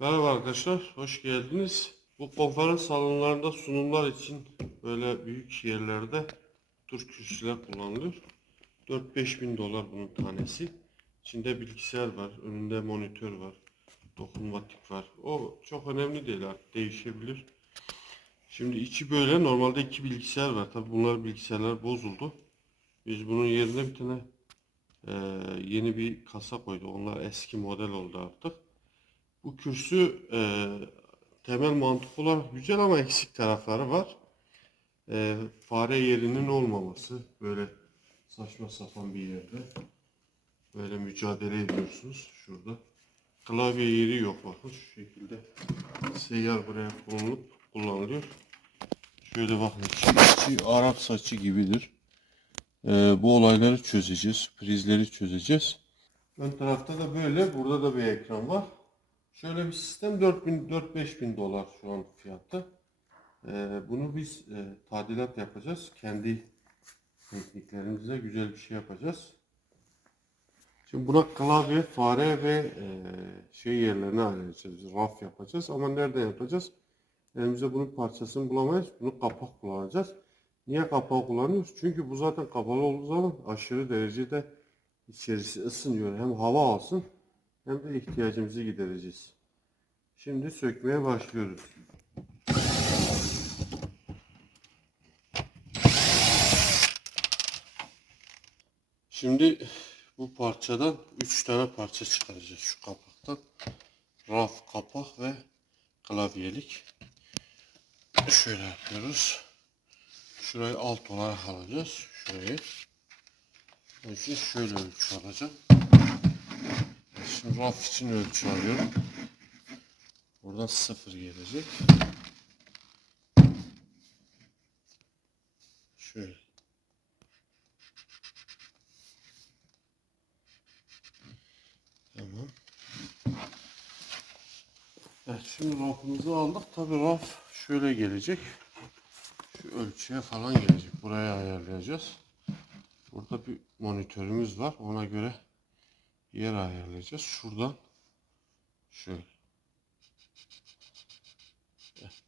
Merhaba arkadaşlar, hoş geldiniz. Bu konferans salonlarında sunumlar için böyle büyük yerlerde tur kürsüler kullanılıyor. 4-5 bin dolar bunun tanesi. İçinde bilgisayar var, önünde monitör var, dokunmatik var. O çok önemli değil artık, değişebilir. Şimdi içi böyle, normalde iki bilgisayar var. Tabi bunlar bilgisayarlar bozuldu. Biz bunun yerine bir tane eee, yeni bir kasa koyduk. Onlar eski model oldu artık. Bu kürsü e, temel mantık olarak güzel ama eksik tarafları var. E, fare yerinin olmaması böyle saçma sapan bir yerde. Böyle mücadele ediyorsunuz şurada. Klavye yeri yok bakın şu şekilde. Seyyar buraya konulup kullanılıyor. Şöyle bakın içi Arap saçı gibidir. E, bu olayları çözeceğiz. Prizleri çözeceğiz. Ön tarafta da böyle. Burada da bir ekran var. Şöyle bir sistem 4000 4-5 bin dolar şu an fiyatı. Ee, bunu biz e, tadilat yapacağız. Kendi tekniklerimizle güzel bir şey yapacağız. Şimdi buna klavye, fare ve e, şey yerlerine ayıracağız. Raf yapacağız ama nerede yapacağız? Elimizde bunun parçasını bulamayız. Bunu kapak kullanacağız. Niye kapağı kullanıyoruz? Çünkü bu zaten kapalı olduğu zaman aşırı derecede içerisi ısınıyor. Hem hava alsın hem de ihtiyacımızı gidereceğiz. Şimdi sökmeye başlıyoruz. Şimdi bu parçadan 3 tane parça çıkaracağız şu kapaktan. Raf, kapak ve klavyelik. Şöyle yapıyoruz. Şurayı alt olarak alacağız. Şurayı. İçin şöyle ölçü alacağım. Şimdi raf için ölçü alıyorum. Buradan sıfır gelecek. Şöyle. Tamam. Evet şimdi rafımızı aldık. Tabi raf şöyle gelecek. Şu ölçüye falan gelecek. Buraya ayarlayacağız. Burada bir monitörümüz var. Ona göre yer ayarlayacağız. Şuradan şöyle.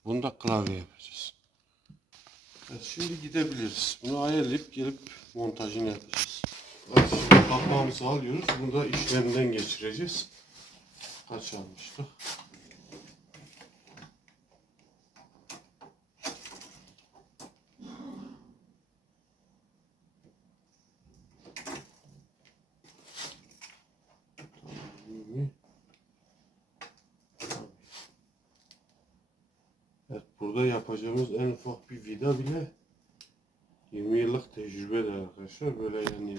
Bunu da klavye yapacağız. Evet, şimdi gidebiliriz. Bunu ayarlayıp gelip montajını yapacağız. Evet, şimdi kapağımızı alıyoruz. Bunu da işlemden geçireceğiz. Kaç almıştı? Yirmi. Evet, burada yapacağımız en vida bile 20 yıllık tecrübedir arkadaşlar. Böyle yani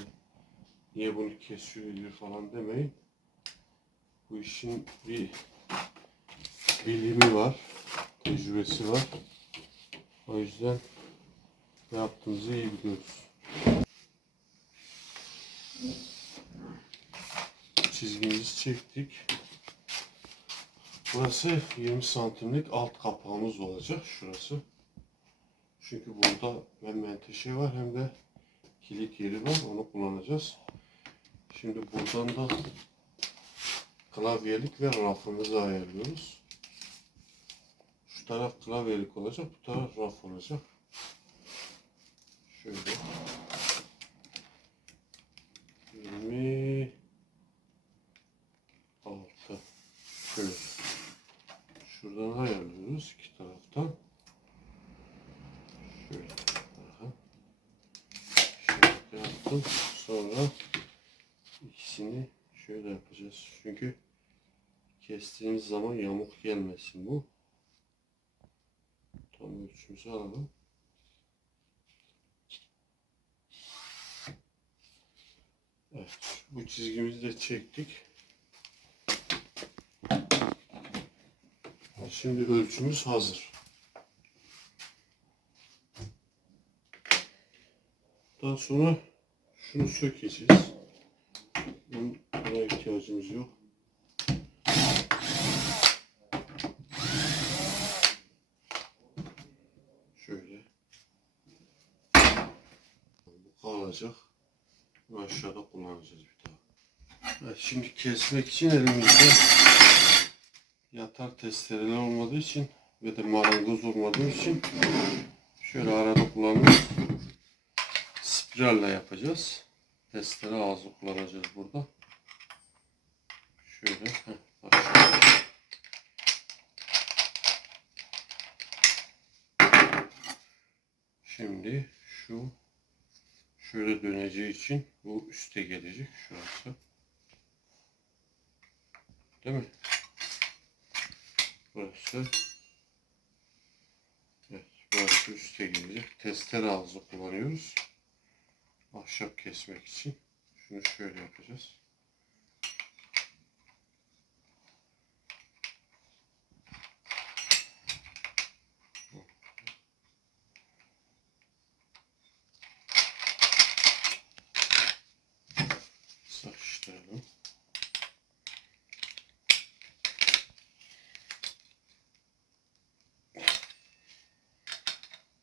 niye bunu kesiyor falan demeyin. Bu işin bir bilimi var, tecrübesi var. O yüzden ne yaptığımızı iyi biliyoruz. Çizgimizi çektik. Burası 20 santimlik alt kapağımız olacak şurası. Çünkü burada hem menteşe var hem de kilit yeri var. Onu kullanacağız. Şimdi buradan da klavyelik ve rafımızı ayarlıyoruz. Şu taraf klavyelik olacak, bu taraf raf olacak. Şöyle. 20 altı. Şöyle. Şuradan ayarlıyoruz iki taraftan. Şöyle. Aha. Şöyle yaptım. Sonra ikisini şöyle yapacağız. Çünkü kestiğimiz zaman yamuk gelmesin bu. Tam ölçümüzü alalım. Evet, bu çizgimizi de çektik. Şimdi ölçümüz hazır. Daha sonra şunu sökeceğiz. Buna ihtiyacımız yok. Şöyle. Bu kalacak. Bunu aşağıda kullanacağız bir daha. Evet, şimdi kesmek için elimizde yatar testereler olmadığı için ve de marangoz olmadığı için şöyle arada kullanıyoruz. Spiralle yapacağız. Testere ağzı kullanacağız burada. Şöyle. heh. Şimdi şu şöyle döneceği için bu üste gelecek şurası. Değil mi? Burası. Evet, burası üste gelecek. Testere ağzı kullanıyoruz. Ahşap kesmek için. Şunu şöyle yapacağız. Sıkıştıralım.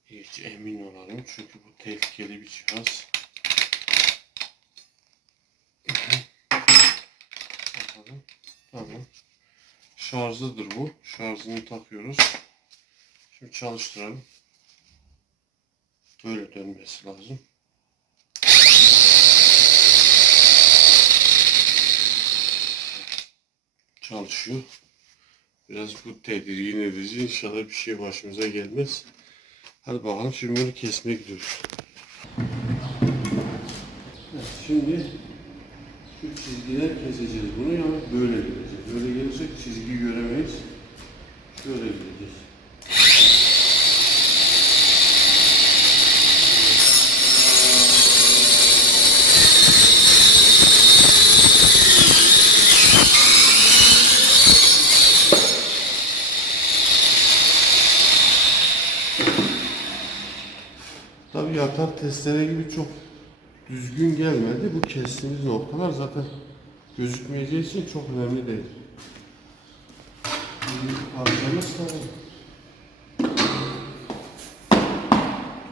Hiç emin olalım çünkü bu tehlikeli bir cihaz. Bakalım. Tamam. Şarjlıdır bu. Şarjını takıyoruz. Şimdi çalıştıralım. Böyle dönmesi lazım. Çalışıyor. Biraz bu tedirgin edici. İnşallah bir şey başımıza gelmez. Hadi bakalım şimdi bunu kesmeye gidiyoruz. Evet, şimdi şu çizgiler keseceğiz bunu ya böyle gideceğiz. Böyle gelirsek çizgi göremeyiz. Şöyle gideceğiz. Tabii yatar testere gibi çok düzgün gelmedi. Bu kestiğimiz noktalar zaten gözükmeyeceği için çok önemli değil. Parçamız tamam.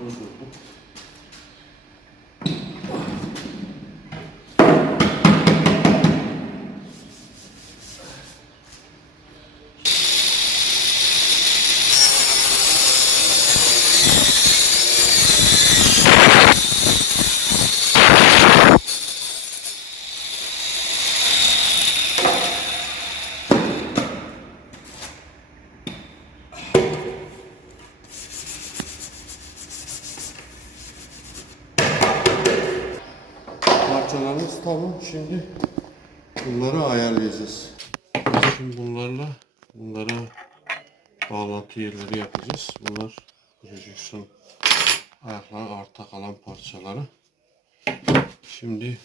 Dur, Parçalarımız tamam. Şimdi bunları ayarlayacağız. Şimdi bunlarla bunlara bağlantı yerleri yapacağız. Bunlar projeksiyon ayakların arta kalan parçaları. Şimdi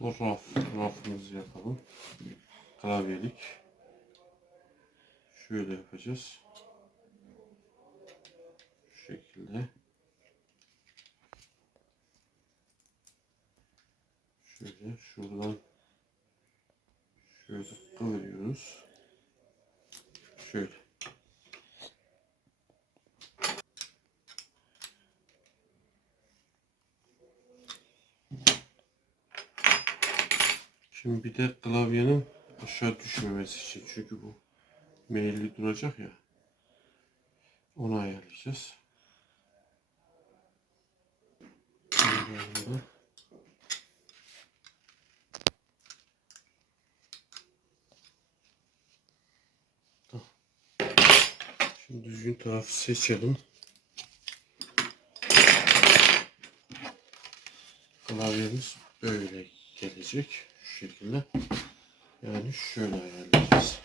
bu raf, rafımızı yapalım. Klavyelik. Şöyle yapacağız. Şekilde. Şöyle şuradan şöyle kıvırıyoruz. Şöyle. Şimdi bir de klavyenin aşağı düşmemesi için çünkü bu meyilli duracak ya. Onu ayarlayacağız. Tamam. Şimdi düzgün tarafı seçelim. Klavyemiz böyle gelecek. Şu şekilde. Yani şöyle ayarlayacağız.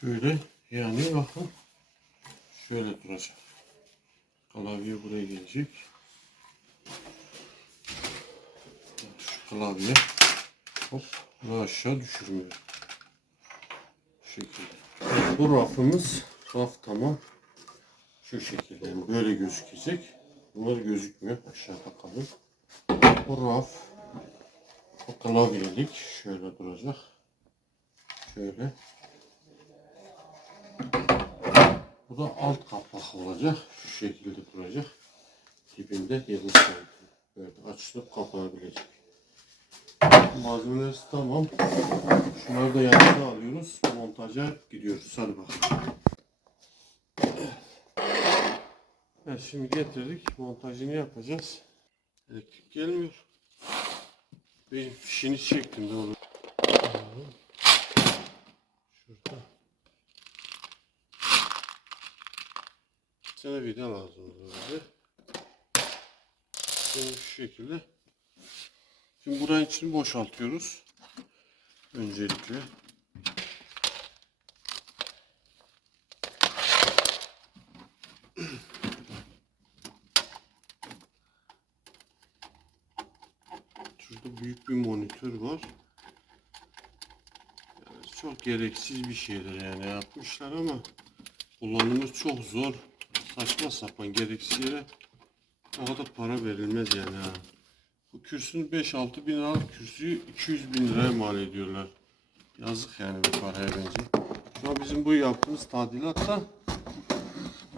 Şöyle yani bakın şöyle duracak. Klavye buraya gelecek. Şu klavye hop bunu aşağı düşürmüyor. Bu şekilde. Evet, bu rafımız raf tamam. Şu şekilde yani böyle gözükecek. Bunlar gözükmüyor. Aşağıda kalın. Bu raf o klavyelik şöyle duracak. Şöyle. Bu da alt kapak olacak. Şu şekilde duracak. Dibinde. Böyle açılıp kapanabilecek. Malzemeler tamam. Şunları da yanına alıyoruz. Montaja gidiyoruz. Hadi bakalım. Evet şimdi getirdik. Montajını yapacağız. Elektrik gelmiyor. Benim fişini çektim doğru. Şurada. Sana vida lazım böyle. Şimdi şu şekilde. Şimdi buranın içini boşaltıyoruz. Öncelikle. Şurada büyük bir monitör var. Yani çok gereksiz bir şeyler yani yapmışlar ama kullanımı çok zor. Saçma sapan gereksiz yere o kadar para verilmez yani ha. Bu kürsünün 5-6 bin liralık kürsüyü 200 bin liraya mal ediyorlar. Yazık yani bu paraya bence. Şu an bizim bu yaptığımız tadilatta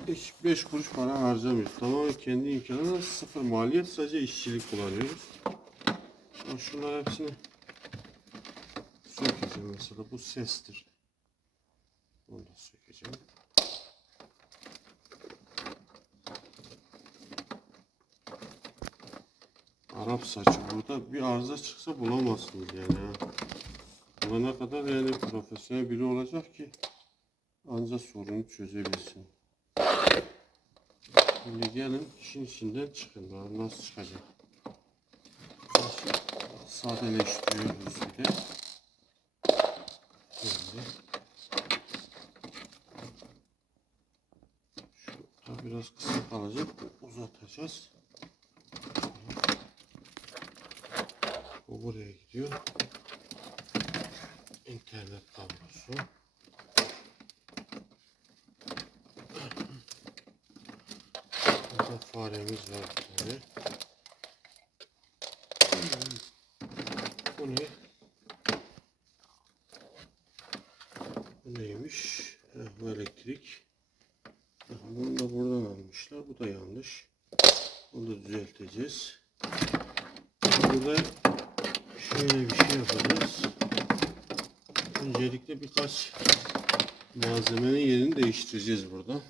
hiç 5 kuruş para harcamıyoruz. Tamamen kendi imkanına sıfır maliyet sadece işçilik kullanıyoruz. Şunlar hepsini sökeceğim mesela bu sestir. Bunu da sökeceğim. Arap saçı burada bir arıza çıksa bulamazsınız yani. Bulana kadar yani profesyonel biri olacak ki anca sorunu çözebilsin. Şimdi gelin işin içinden çıkın. Nasıl çıkacak? Sadeleştiriyoruz bir de. Şimdi. Şu da biraz kısa kalacak. Uzatacağız. Bu buraya gidiyor. İnternet kablosu. Burada faremiz var bir tane. Bu ne? Bu neymiş? Ha, bu elektrik. Ha, Bunu almışlar. Bu da yanlış. Bunu da düzelteceğiz. Burada şöyle bir şey yapacağız. Öncelikle birkaç malzemenin yerini değiştireceğiz burada.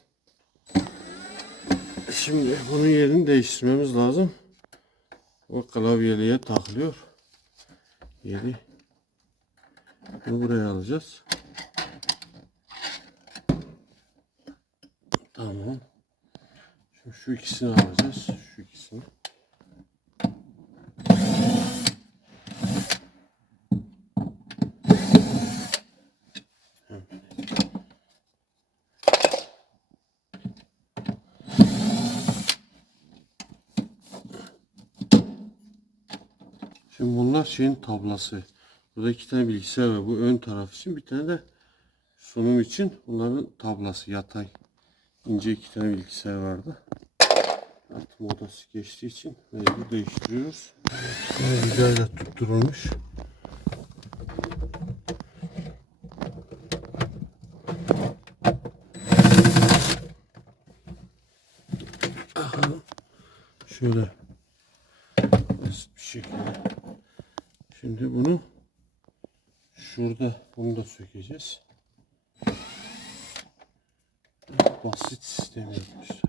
Şimdi bunun yerini değiştirmemiz lazım. O klavyeliğe takılıyor. Yeri. Bunu buraya alacağız. Tamam. Şu ikisini alacağız. Şu ikisini. Şimdi bunlar şeyin tablası. Burada iki tane bilgisayar var. Bu ön taraf için bir tane de sunum için bunların tablası yatay. ince iki tane bilgisayar vardı. Modası geçtiği için mecbur değiştiriyoruz. Böyle vidayla tutturulmuş. Aha. Şöyle basit bir şekilde. Şimdi bunu şurada bunu da sökeceğiz. Basit sistem yapmışlar.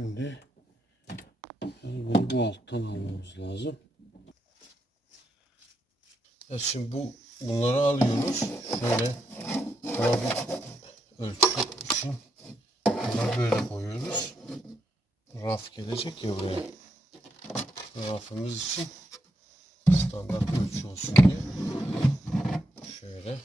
Şimdi bunu bu alttan almamız lazım. Evet, şimdi bu bunları alıyoruz. Şöyle şuna bir ölçü için bunları böyle koyuyoruz. raf gelecek ya buraya. Rafımız için standart ölçü olsun diye. Şöyle.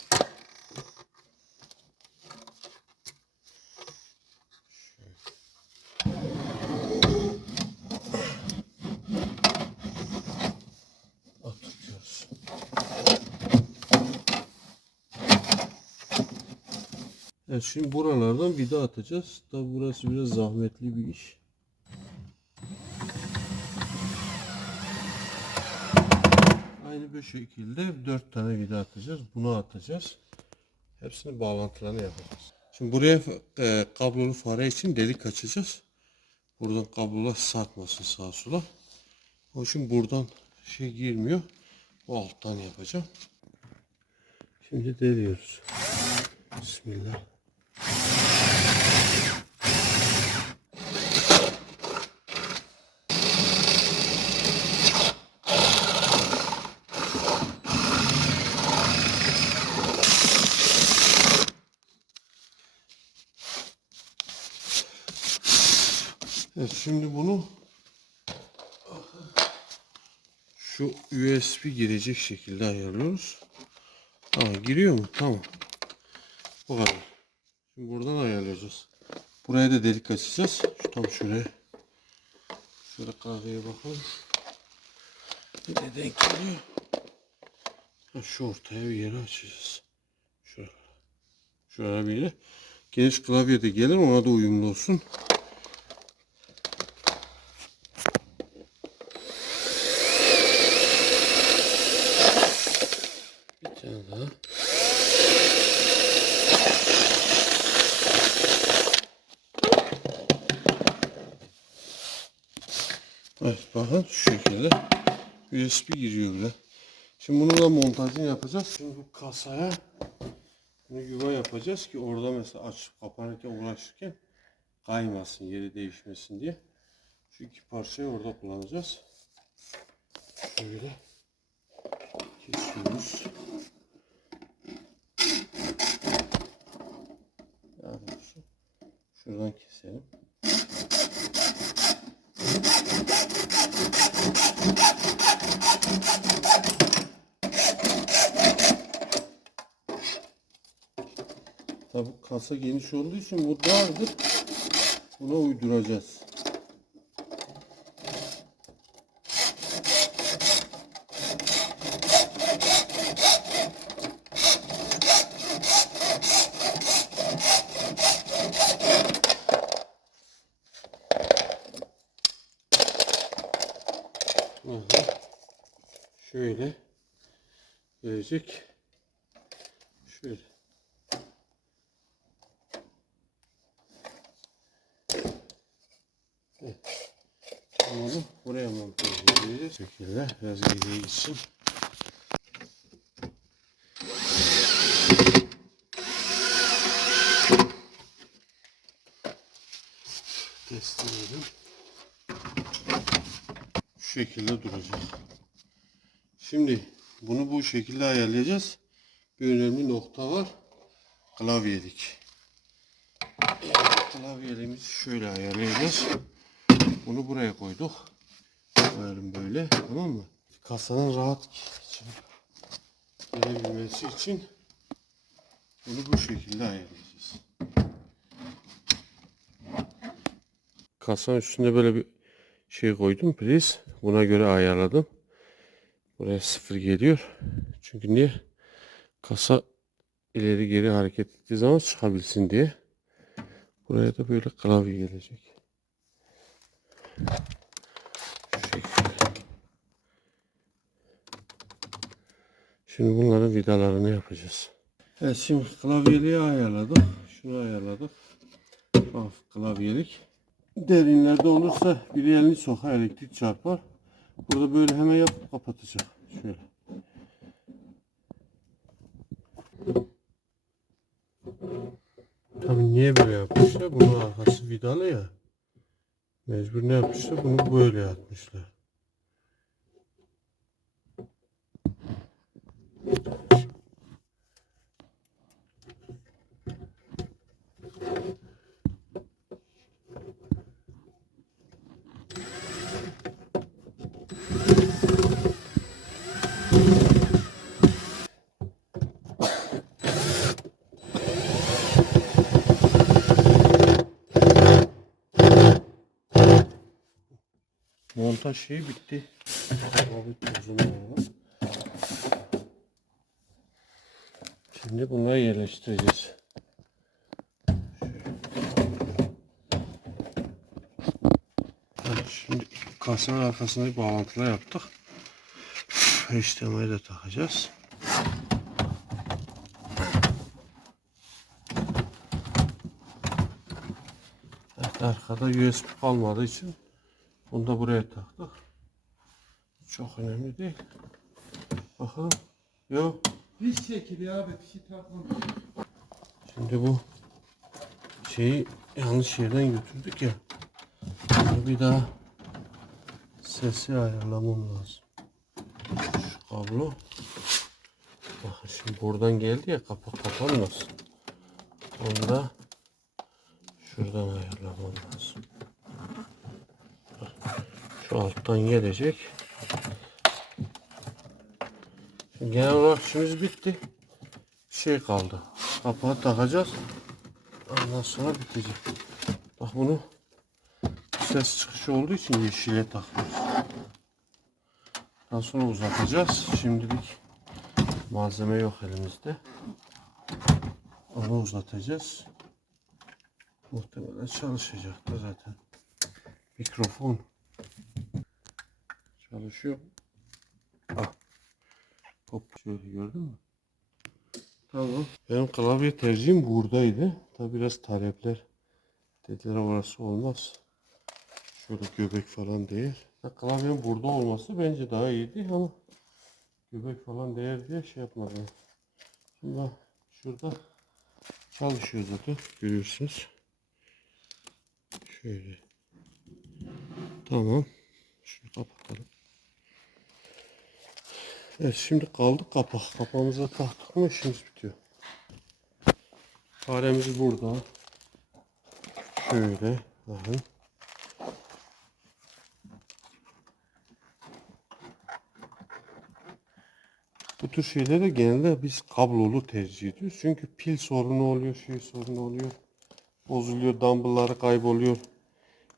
Evet şimdi buralardan vida atacağız. Tabi burası biraz zahmetli bir iş. Aynı bu şekilde dört tane vida atacağız. Bunu atacağız. Hepsini bağlantılarını yapacağız. Şimdi buraya e, kablolu fare için delik açacağız. Buradan kablolar sarkmasın sağa sola. O için buradan şey girmiyor. Bu alttan yapacağım. Şimdi deliyoruz. Bismillah. Evet şimdi bunu şu USB girecek şekilde ayarlıyoruz. Tamam giriyor mu? Tamam. Bu kadar. Şimdi buradan ayarlayacağız. Buraya da delik açacağız. Şu tam şuraya. Şöyle kahveye bakalım. De denk geliyor. Ha, şu ortaya bir yere açacağız. Şöyle. Şöyle bir yere. Geniş klavye de gelir ona da uyumlu olsun. Evet bakın şu şekilde USB giriyor bile. Şimdi bunu da montajını yapacağız. Şimdi bu kasaya bunu yuva yapacağız ki orada mesela açıp kapanırken uğraşırken kaymasın, yeri değişmesin diye. Şu iki parçayı orada kullanacağız. Şöyle kesiyoruz. Daha doğrusu şuradan keselim. Tabi kasa geniş olduğu için bu dardır. Buna uyduracağız. Şöyle gelecek. Şöyle. Evet. Bunu buraya montaj Şekilde biraz geriye gitsin. Test edelim. Şu şekilde duracak. Şimdi bunu bu şekilde ayarlayacağız. Bir önemli nokta var. Klavyelik. Klavyelimizi şöyle ayarlayacağız. Bunu buraya koyduk. Koyalım böyle. Tamam mı? Kasanın rahat girebilmesi için bunu bu şekilde ayarlayacağız. Kasanın üstünde böyle bir şey koydum priz. Buna göre ayarladım. Buraya sıfır geliyor. Çünkü niye? Kasa ileri geri hareket ettiği zaman çıkabilsin diye. Buraya da böyle klavye gelecek. Şu şekilde. Şimdi bunların vidalarını yapacağız. Evet şimdi klavyeliği ayarladık. Şunu ayarladık. Hafif klavyelik. Derinlerde olursa bir elini sokar elektrik çarpar. Burada böyle hemen yapıp kapatacak. Şöyle. Tabii niye böyle yapmışlar? Bunun arkası vidalı ya. Mecbur ne yapmışlar? Bunu böyle yapmışlar. Montaj şeyi bitti. Abi tozunu alalım. Şimdi bunları yerleştireceğiz. Şimdi kasanın arkasına bir bağlantılar yaptık. HDMI'yi de takacağız. Evet, arkada USB kalmadığı için bunu da buraya taktık. Çok önemli değil. Bakalım. Yok. Hiç çekiliyor abi bir şey takmadım. Şimdi bu şeyi yanlış yerden götürdük ya. Bunu bir daha sesi ayarlamam lazım. Şu kablo. Bakın şimdi buradan geldi ya kapak kapanmaz. Onu da şuradan ayarlamam lazım. Şu alttan gelecek. Şimdi genel olarak işimiz bitti. Şey kaldı. Kapağı takacağız. Ondan sonra bitecek. Bak bunu ses çıkışı olduğu için yeşile takıyoruz. Daha sonra uzatacağız. Şimdilik malzeme yok elimizde. Onu uzatacağız. Muhtemelen çalışacak da zaten. Mikrofon çalışıyor. Ah. Hop şöyle gördün mü? Tamam. Benim klavye tercihim buradaydı. Tabi biraz talepler. Dediler orası olmaz. Şöyle göbek falan. Ya klavyenin burada olması bence daha iyiydi ama göbek falan değer diye şey yapmadım. Şimdi şurada çalışıyor zaten görüyorsunuz. Şöyle. Tamam. Şunu kapatalım. Evet şimdi kaldı kapak. Kapağımıza taktık mı işimiz bitiyor. Faremiz burada. Şöyle. Bakın. Bu tür şeyleri genelde biz kablolu tercih ediyoruz. Çünkü pil sorunu oluyor, şey sorunu oluyor. Bozuluyor, dumbbellları kayboluyor.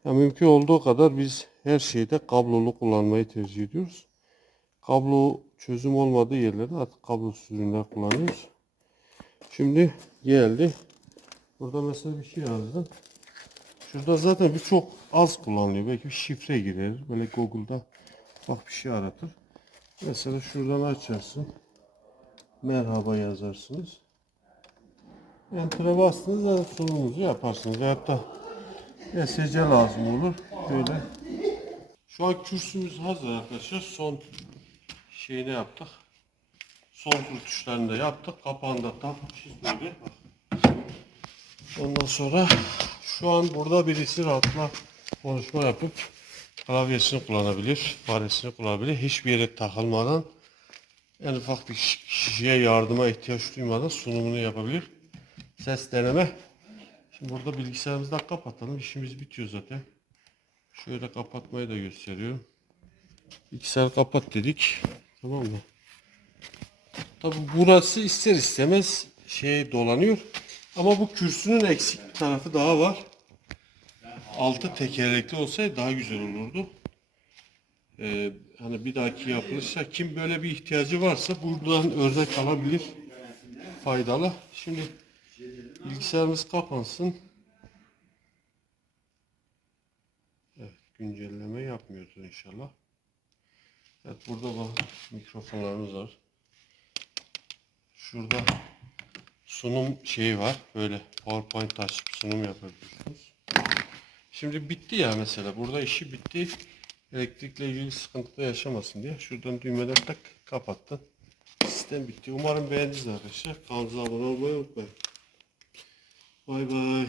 Ya mümkün olduğu kadar biz her şeyde kablolu kullanmayı tercih ediyoruz. Kablo çözüm olmadığı yerlerde artık kablosuz ürünler kullanıyoruz. Şimdi geldi. Burada mesela bir şey yazdı. Şurada zaten bir çok az kullanılıyor. Belki bir şifre girer. Böyle Google'da bak bir şey aratır. Mesela şuradan açarsın. Merhaba yazarsınız. Enter'a bastınız da sunumunuzu yaparsınız. Hatta SC lazım olur. Böyle. Şu an kürsümüz hazır arkadaşlar. Son şeyini yaptık. Son tuşlarını da yaptık. Kapağını da takmışız böyle. Ondan sonra şu an burada birisi rahatla konuşma yapıp klavyesini kullanabilir, faresini kullanabilir. Hiçbir yere takılmadan en ufak bir kişiye yardıma ihtiyaç duymadan sunumunu yapabilir. Ses deneme. Şimdi burada bilgisayarımızı da kapatalım. İşimiz bitiyor zaten. Şöyle kapatmayı da gösteriyorum. Bilgisayarı kapat dedik. Tamam mı? Tabi burası ister istemez şey dolanıyor. Ama bu kürsünün eksik tarafı daha var. Altı tekerlekli olsaydı daha güzel olurdu. Ee, hani bir dahaki yapılırsa kim böyle bir ihtiyacı varsa buradan örnek alabilir. Faydalı. Şimdi bilgisayarımız kapansın. Evet, güncelleme yapmıyordu inşallah. Evet burada bak mikrofonlarımız var. Şurada sunum şeyi var. Böyle PowerPoint açıp sunum yapabiliyorsunuz. Şimdi bitti ya mesela. Burada işi bitti. Elektrikle ilgili sıkıntı da yaşamasın diye. Şuradan düğmeden tak kapattın. Sistem bitti. Umarım beğendiniz arkadaşlar. Kanalımıza abone olmayı unutmayın. Bay bay.